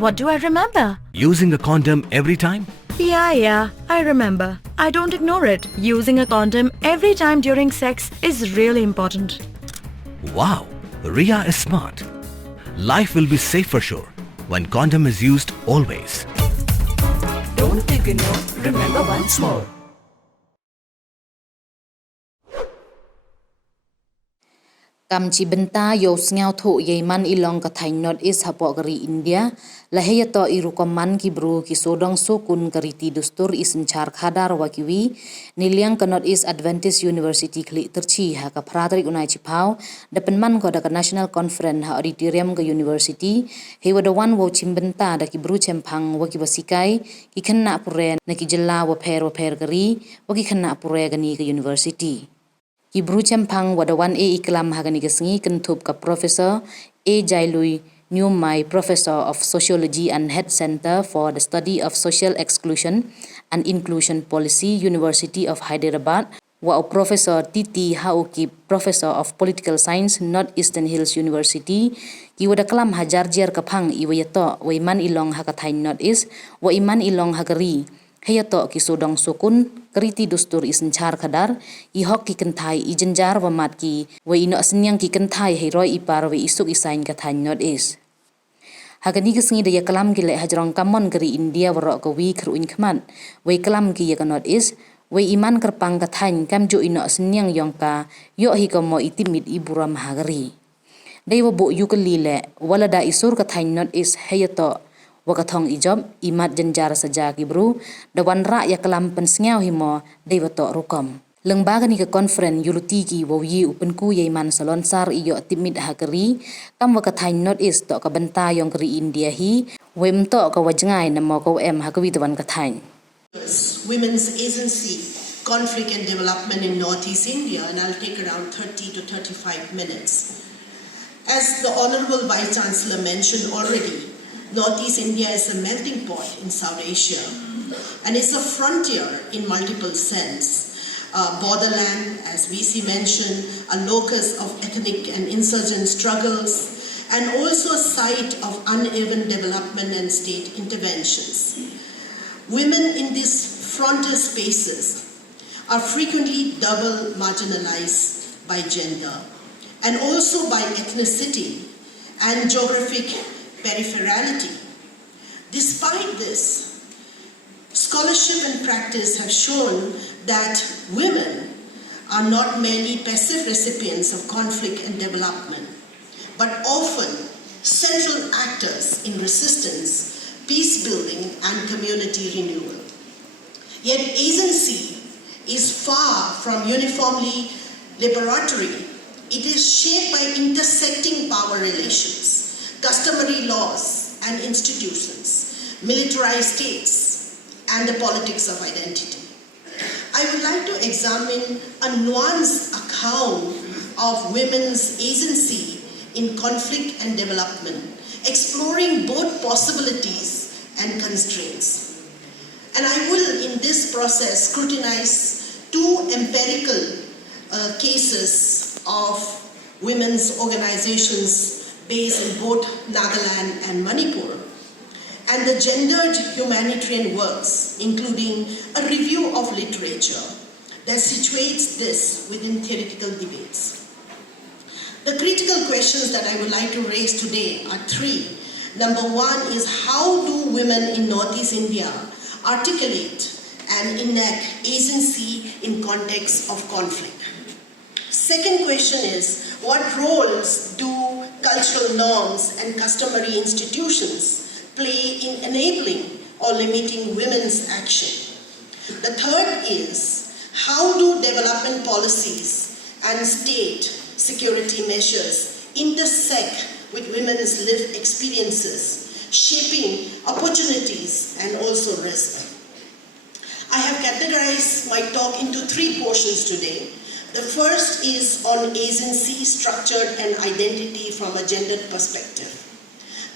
What do I remember? Using a condom every time? Yeah, I remember. I don't ignore it. Using a condom every time during sex is really important. Wow, Ria is smart. Life will be safe for sure when condom is used always. Don't ignore, remember once more. Kamchi benta yo sngau tho ye man ilong ka thain not is hapo gari India la heya to iru man ki bru ki sodong so kun kariti dustur isin char khadar wa kiwi niliang ka not is Adventist University kli terchi ha ka phradri unai chi phau dapen man ko da ka national conference ha auditorium ka university he wa the one wo chim benta da ki bru chemphang wa ki basikai ki khanna pure na ki jilla wa pher gari wa ki khanna pure gani ka university Ki bru chemphang wadawan iklam hagani gasngi kentup ka Professor A. Jailui Nyumai, Professor of Sociology and Head Center for the Study of Social Exclusion and Inclusion Policy, University of Hyderabad, wa Professor Titi Hauki, Professor of Political Science, Northeastern Hills University, ki wada kalam hajar jer kaphang iwayato wa iman ilong hakathain Northeast, wa iman ilong hagari, heyato ki sodong sukun, kariti dustur isin char khadar I hok ki kenthai I jenjar wa mat ki wa ino asnyang ki kenthai he roi ipar wa isuk isain ka thain not is hagani gisngi de yakalam ki le hajrong kamon gari India wa ro ka wi khru in khmat wa kalam ki ya not is wa iman kerpang ka thain kam jo ino asnyang yong ka yo hi ka mo itimit iburam hagari dei wa bo yukali le wala da isur ka thain not is heyato wakathong ijob imat jenjar saja ki bru dawan ra ya kalam pensngau himo dewato rukom lengbaga ni ka conference yuluti ki wowi upen ku yaiman salon sar iyo timit hakari kam wakathain not is to ka benta yong kri India hi wem to ka wajngai na mo ko em hakawi tawan kathain Women's Agency Conflict and Development in Northeast India, and I'll take around 30 to 35 minutes. As the Honorable Vice Chancellor mentioned already, Northeast India is a melting pot in South Asia and it's a frontier in multiple sense. Borderland, as VC mentioned, a locus of ethnic and insurgent struggles and also a site of uneven development and state interventions. Women in these frontier spaces are frequently double marginalized by gender and also by ethnicity and geographic peripherality. Despite this, scholarship and practice have shown that women are not merely passive recipients of conflict and development, but often central actors in resistance, peace building, and community renewal. Yet agency is far from uniformly liberatory. It is shaped by intersecting power relations, customary laws and institutions, militarized states, and the politics of identity. I would like to examine a nuanced account of women's agency in conflict and development, exploring both possibilities and constraints. And I will, in this process, scrutinize two empirical cases of women's organizations based in both Nagaland and Manipur, and the gendered humanitarian works, including a review of literature that situates this within theoretical debates. The critical questions that I would like to raise today are three. Number one is, how do women in Northeast India articulate and enact agency in context of conflict? Second question is, what roles do cultural norms and customary institutions play in enabling or limiting women's action? The third is, how do development policies and state security measures intersect with women's lived experiences, shaping opportunities and also risk? I have categorized my talk into three portions today. The first is on agency, structure, and identity from a gendered perspective.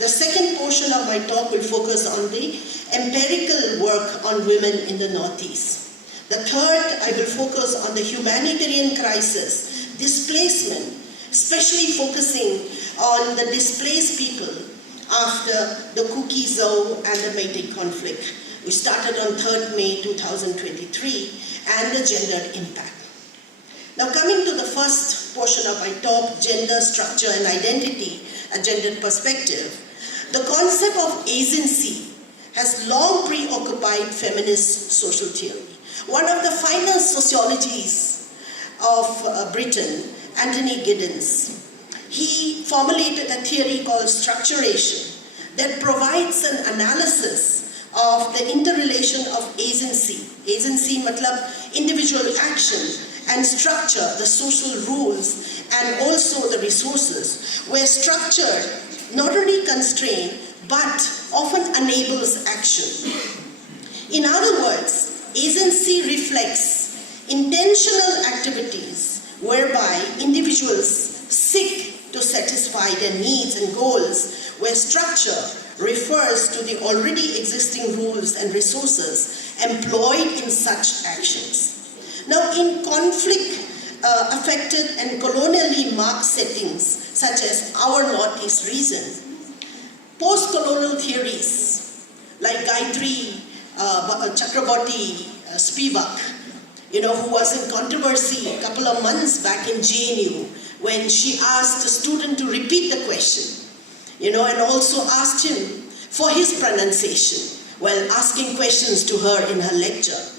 The second portion of my talk will focus on the empirical work on women in the Northeast. The third, I will focus on the humanitarian crisis, displacement, especially focusing on the displaced people after the Kuki Zo and the Meitei conflict. We started on 3rd May 2023, and the gendered impact. Now coming to the first portion of my talk, gender, structure and identity, a gendered perspective, the concept of agency has long preoccupied feminist social theory. One of the finest sociologists of Britain, Anthony Giddens, he formulated a theory called structuration that provides an analysis of the interrelation of agency. Agency matlab individual action, and structure, the social rules, and also the resources, where structure not only constrain but often enables action. In other words, agency reflects intentional activities whereby individuals seek to satisfy their needs and goals, where structure refers to the already existing rules and resources employed in such actions. Now, in conflict-affected and colonially marked settings, such as our Northeast region, post-colonial theories like Gayatri Chakraborty Spivak, who was in controversy a couple of months back in JNU when she asked a student to repeat the question, and also asked him for his pronunciation while asking questions to her in her lecture.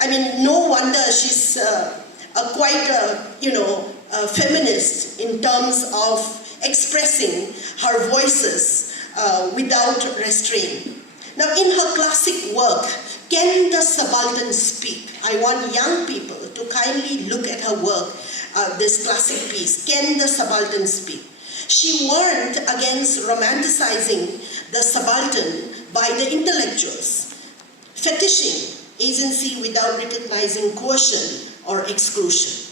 I mean, no wonder she's quite a feminist in terms of expressing her voices without restraint. Now, in her classic work, Can the Subaltern Speak? I want young people to kindly look at her work, this classic piece, Can the Subaltern Speak? She warned against romanticizing the subaltern by the intellectuals, fetishing agency without recognizing coercion or exclusion.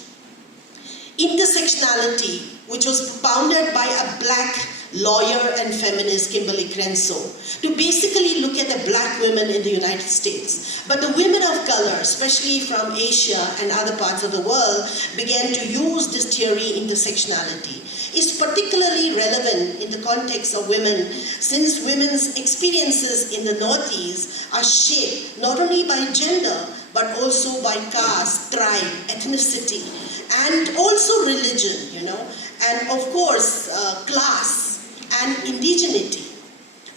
Intersectionality, which was propounded by a black lawyer and feminist, Kimberly Crenshaw, to basically look at the black women in the United States. But the women of color, especially from Asia and other parts of the world, began to use this theory, intersectionality. Is particularly relevant in the context of women, since women's experiences in the Northeast are shaped not only by gender, but also by caste, tribe, ethnicity, and also religion, and of course, class and indigeneity.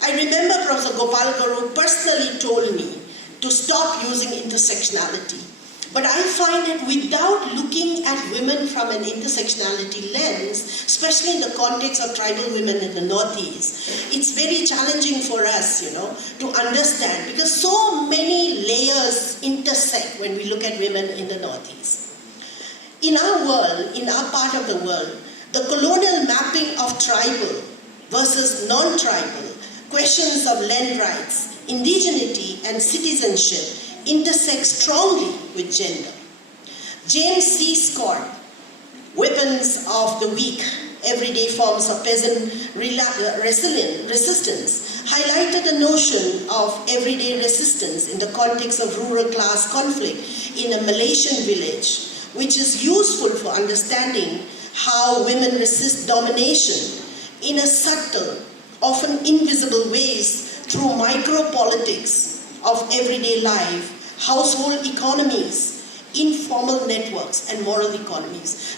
I remember Professor Gopal Garu personally told me to stop using intersectionality. But I find that without looking at women from an intersectionality lens, especially in the context of tribal women in the Northeast, it's very challenging for us, to understand, because so many layers intersect when we look at women in the Northeast. In our world, in our part of the world, the colonial mapping of tribal versus non-tribal, questions of land rights, indigeneity, and citizenship intersect strongly with gender. James C. Scott, Weapons of the Weak, Everyday Forms of Peasant Resistance, highlighted the notion of everyday resistance in the context of rural class conflict in a Malaysian village, which is useful for understanding how women resist domination in a subtle, often invisible ways through micro-politics of everyday life, household economies, informal networks, and moral economies.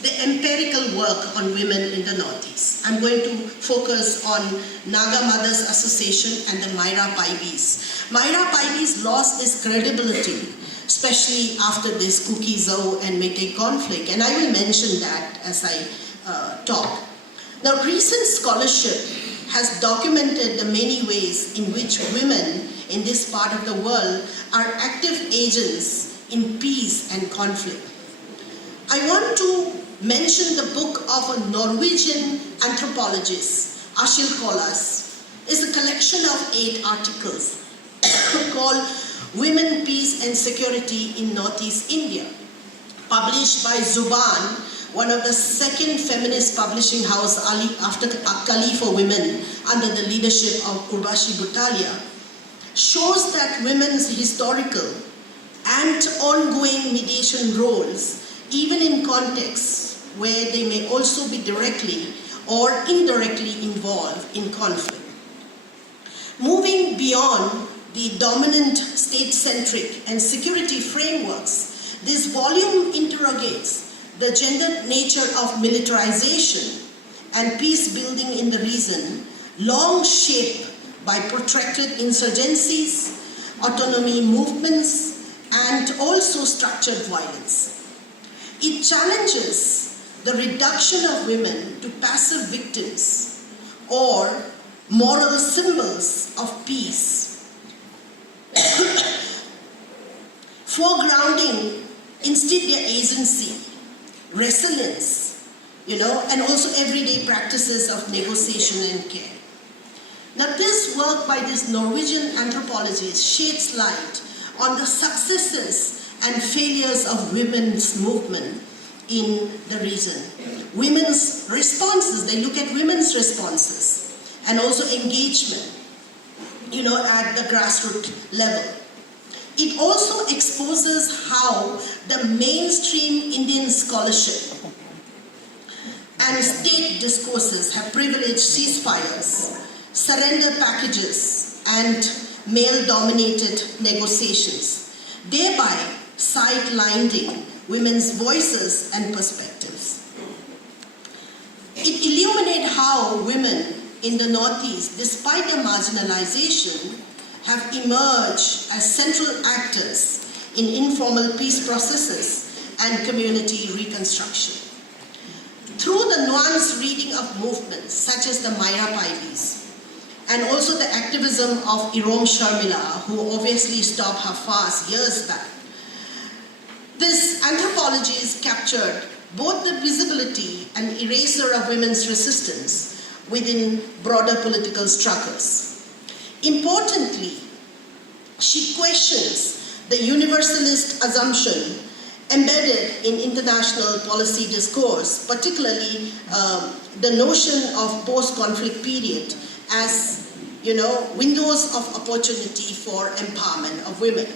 The empirical work on women in the Northeast. I'm going to focus on Naga Mothers Association and the Myra Paibis. Myra Paibis lost its credibility, especially after this Kuki Zo and Meitei conflict, and I will mention that as I talk. Now, recent scholarship has documented the many ways in which women in this part of the world are active agents in peace and conflict. I want to mention the book of a Norwegian anthropologist, Ashil Kolas. It's a collection of 8 articles called Women, Peace and Security in Northeast India, published by Zuban, one of the second feminist publishing house after Akali for Women under the leadership of Urvashi Butalia, shows that women's historical and ongoing mediation roles, even in contexts where they may also be directly or indirectly involved in conflict. Moving beyond the dominant state-centric and security frameworks, this volume interrogates the gendered nature of militarization and peace building in the region, long shaped by protracted insurgencies, autonomy movements, and also structured violence. It challenges the reduction of women to passive victims or moral symbols of peace, foregrounding instead their agency, resilience, and also everyday practices of negotiation and care. Now, this work by this Norwegian anthropologist sheds light on the successes and failures of women's movement in the region. Women's responses, they look at women's responses and also engagement, at the grassroots level. It also exposes how the mainstream Indian scholarship and state discourses have privileged ceasefires, surrender packages, and male-dominated negotiations, thereby sidelining women's voices and perspectives. It illuminates how women in the Northeast, despite their marginalization, have emerged as central actors in informal peace processes and community reconstruction. Through the nuanced reading of movements such as the Myra Paivis, and also the activism of Irom Sharmila, who obviously stopped her fast years back, this anthropology is captured both the visibility and erasure of women's resistance within broader political struggles. Importantly, she questions the universalist assumption embedded in international policy discourse, particularly the notion of post-conflict period as, windows of opportunity for empowerment of women.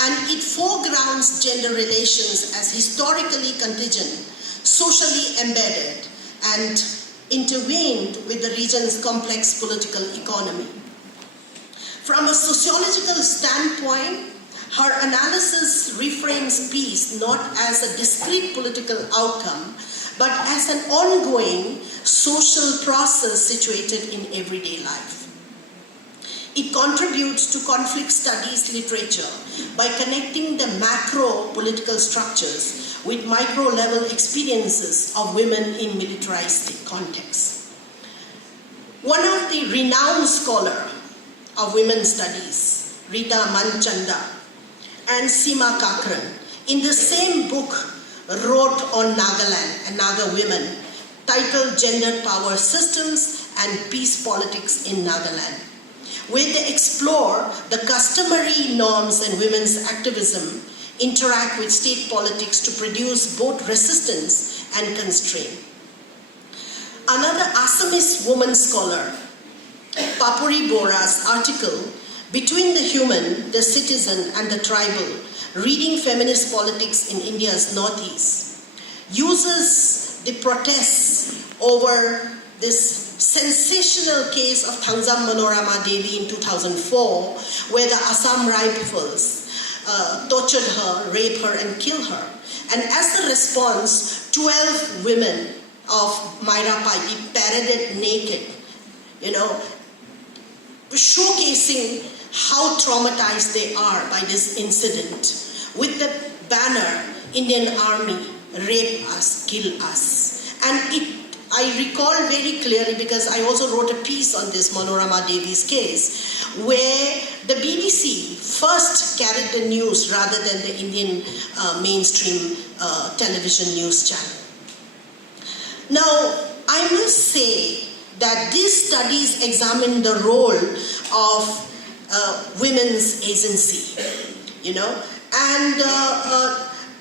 And it foregrounds gender relations as historically contingent, socially embedded, and intervened with the region's complex political economy. From a sociological standpoint, her analysis reframes peace not as a discrete political outcome, but as an ongoing social process situated in everyday life. It contributes to conflict studies literature by connecting the macro political structures with micro-level experiences of women in militaristic contexts. One of the renowned scholars of women's studies, Rita Manchanda and Seema Kakran, in the same book wrote on Nagaland and Naga women, titled Gendered Power Systems and Peace Politics in Nagaland, where they explore the customary norms and women's activism interact with state politics to produce both resistance and constraint. Another Assamese woman scholar, Papuri Bora's article, Between the Human, the Citizen and the Tribal, Reading Feminist Politics in India's Northeast, uses the protests over this sensational case of Thangzam Manorama Devi in 2004, where the Assam Rifles tortured her, raped her, and killed her. And as a response, 12 women of Myra Paivi paraded naked, showcasing how traumatized they are by this incident, with the banner, Indian Army, rape us, kill us. And I recall very clearly, because I also wrote a piece on this Manorama Devi's case, where the BBC first carried the news rather than the Indian mainstream television news channel. Now, I must say that these studies examine the role of women's agency, and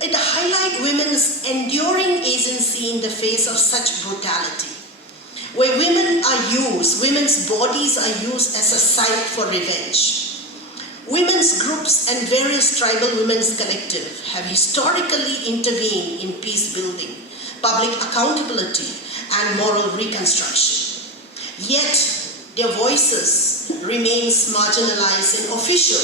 it highlights women's enduring agency in the face of such brutality, where women's bodies are used as a site for revenge. Women's groups and various tribal women's collectives have historically intervened in peace building, public accountability, and moral reconstruction. Yet, their voices remain marginalized in official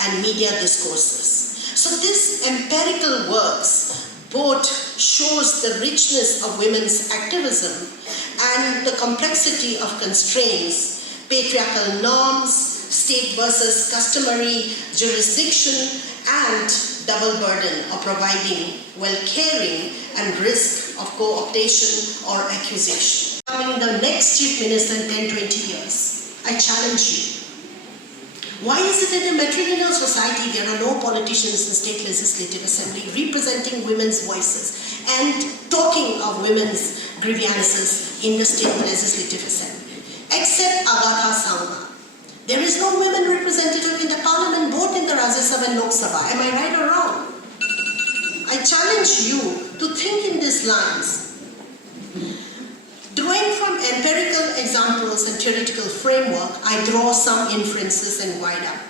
and media discourses. So this empirical works both shows the richness of women's activism and the complexity of constraints, patriarchal norms, state versus customary jurisdiction, and double burden of providing well-caring and risk of co-optation or accusation. Becoming the next chief minister in 10-20 years, I challenge you. Why is it that in a matrilineal society there are no politicians in state legislative assembly representing women's voices and talking of women's grievances in the state legislative assembly? Except Agatha Sangma. There is no women representative in the parliament, both in the Rajya Sabha and Lok Sabha. Am I right or wrong? I challenge you to think in these lines. Drawing from empirical examples and theoretical framework, I draw some inferences and wind up.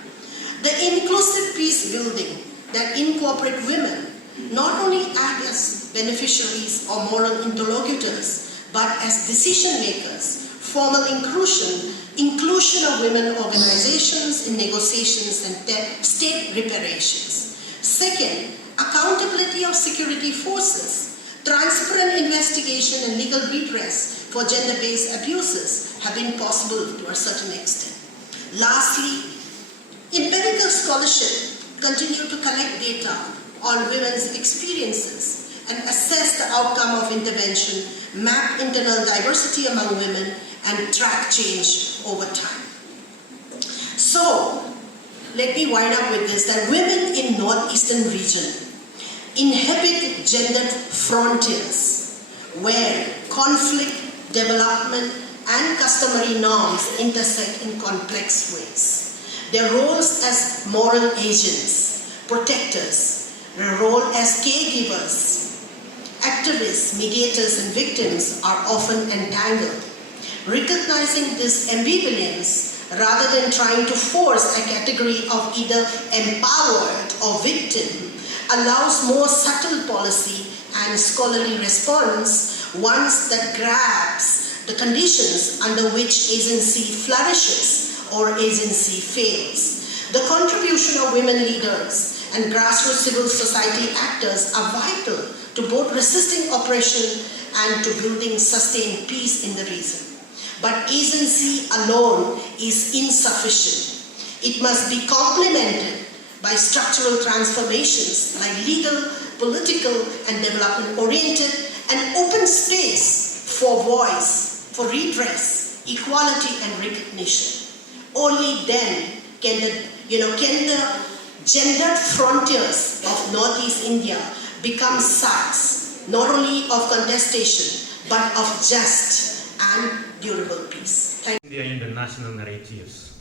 The inclusive peace building that incorporate women not only act as beneficiaries or moral interlocutors, but as decision makers, formal inclusion of women organizations in negotiations and state reparations. Second, accountability of security forces, transparent investigation and legal redress for gender-based abuses have been possible to a certain extent. Lastly, empirical scholarship continue to collect data on women's experiences and assess the outcome of intervention, map internal diversity among women, and track change over time. So, let me wind up with this, that women in northeastern region inhabit gendered frontiers where conflict, development, and customary norms intersect in complex ways. Their roles as moral agents, protectors, their role as caregivers, activists, mediators, and victims are often entangled. Recognizing this ambivalence rather than trying to force a category of either empowered or victim allows more subtle policy and scholarly response, ones that grabs the conditions under which agency flourishes or agency fails. The contribution of women leaders and grassroots civil society actors are vital to both resisting oppression and to building sustained peace in the region. But agency alone is insufficient. It must be complemented by structural transformations like legal, political, and development-oriented, and open space for voice, for redress, equality, and recognition. Only then can the gendered frontiers of Northeast India become sites not only of contestation but of just and durable peace. Thank you. India International Narratives,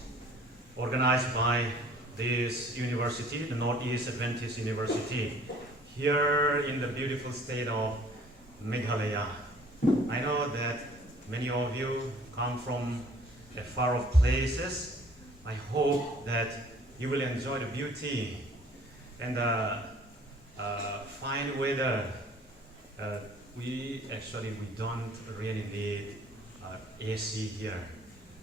organized by this university, the Northeast Adventist University, here in the beautiful state of Meghalaya. I know that many of you come from far-off places. I hope that you will enjoy the beauty and the fine weather. We don't really need AC here.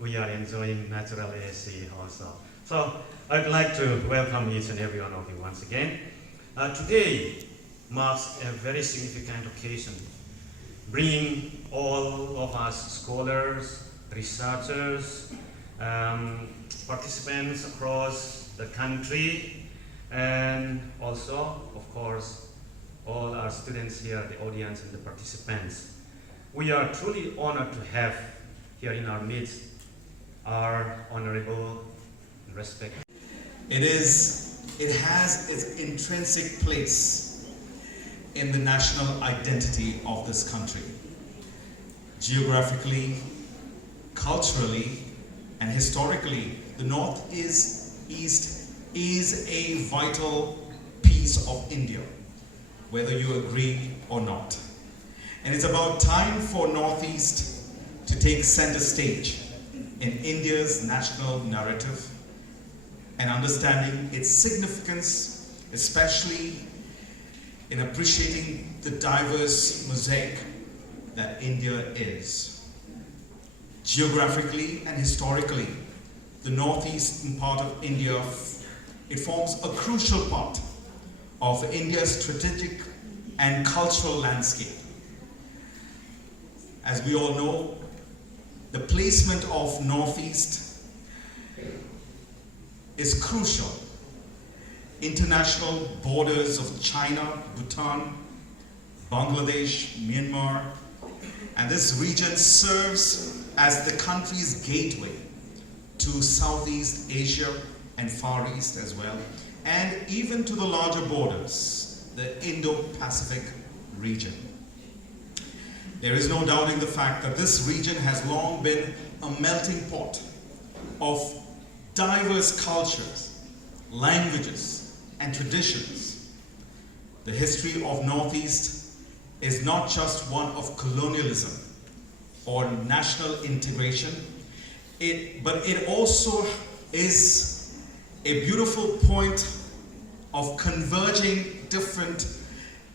We are enjoying natural AC also. So I'd like to welcome each and every one of you once again. Today marks a very significant occasion, bringing all of us scholars, researchers, participants across the country, and also, of course, all our students here, the audience and the participants. We are truly honored to have here in our midst our honorable and respected. It has its intrinsic place in the national identity of this country. Geographically, culturally, and historically, the Northeast is a vital piece of India, whether you agree or not. And it's about time for Northeast to take center stage in India's national narrative and understanding its significance, especially in appreciating the diverse mosaic that India is. Geographically and historically, the northeastern part of India, it forms a crucial part of India's strategic and cultural landscape. As we all know, the placement of Northeast is crucial. International borders of China, Bhutan, Bangladesh, Myanmar, and this region serves as the country's gateway to Southeast Asia and Far East as well, and even to the larger borders, the Indo-Pacific region. There is no doubting the fact that this region has long been a melting pot of diverse cultures, languages, and traditions. The history of Northeast is not just one of colonialism or national integration, but it also is a beautiful point of converging different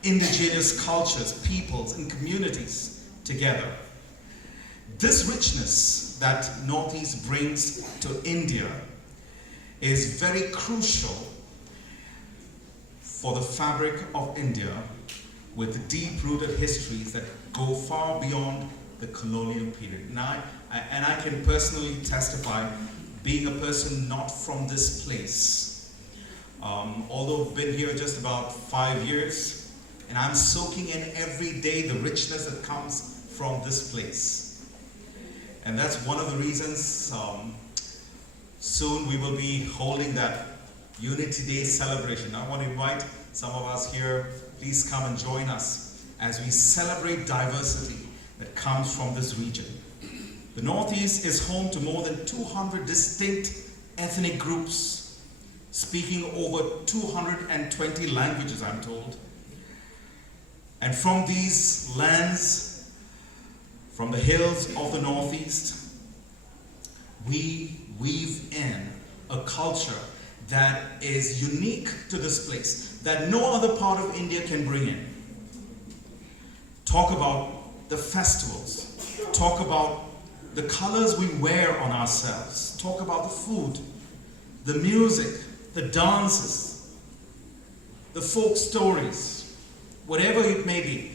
indigenous cultures, peoples, and communities together. This richness that Northeast brings to India is very crucial for the fabric of India, with deep-rooted histories that go far beyond the colonial period. And I can personally testify, being a person not from this place, although I've been here just about 5 years, and I'm soaking in every day the richness that comes from this place. And that's one of the reasons soon we will be holding that Unity Day celebration. I want to invite some of us here, please come and join us as we celebrate diversity that comes from this region. The Northeast is home to more than 200 distinct ethnic groups, speaking over 220 languages, I'm told. And from these lands, from the hills of the Northeast, we weave in a culture that is unique to this place, that no other part of India can bring in. Talk about the festivals, talk about the colors we wear on ourselves, talk about the food, the music, the dances, the folk stories, whatever it may be.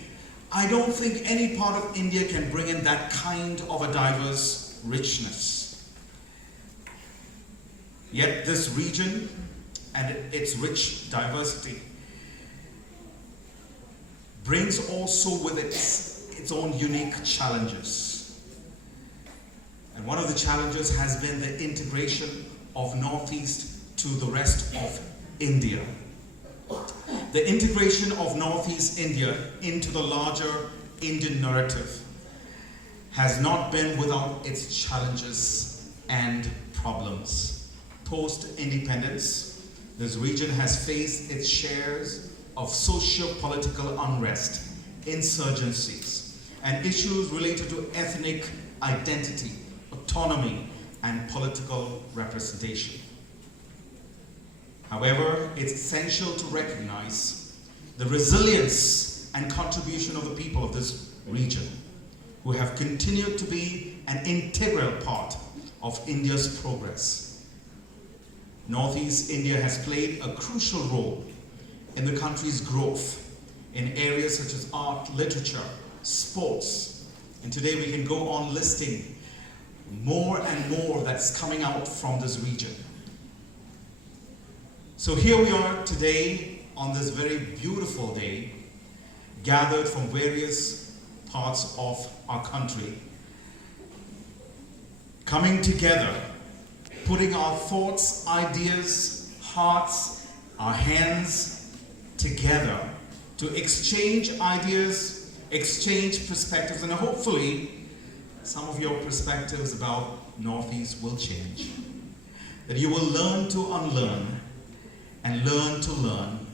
I don't think any part of India can bring in that kind of a diverse richness. Yet this region and its rich diversity brings also with its own unique challenges. And one of the challenges has been the integration of Northeast to the rest of India. The integration of Northeast India into the larger Indian narrative has not been without its challenges and problems. Post-independence, this region has faced its shares of socio-political unrest, insurgencies, and issues related to ethnic identity, autonomy, and political representation. However, it's essential to recognize the resilience and contribution of the people of this region, who have continued to be an integral part of India's progress. Northeast India has played a crucial role in the country's growth in areas such as art, literature, sports, and today we can go on listing more and more that's coming out from this region. So here we are today on this very beautiful day, gathered from various parts of our country, coming together, putting our thoughts, ideas, hearts, our hands together to exchange ideas, exchange perspectives, and hopefully some of your perspectives about Northeast will change. That you will learn to unlearn and learn to learn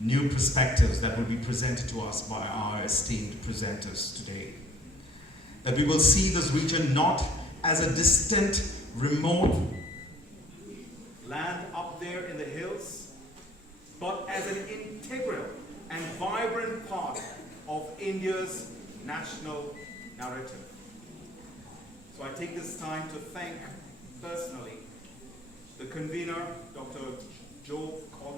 new perspectives that will be presented to us by our esteemed presenters today. That we will see this region not as a distant, remote land up there in the hills, but as an integral and vibrant part of India's national narrative. So I take this time to thank personally the convener, Dr. Joe Colney,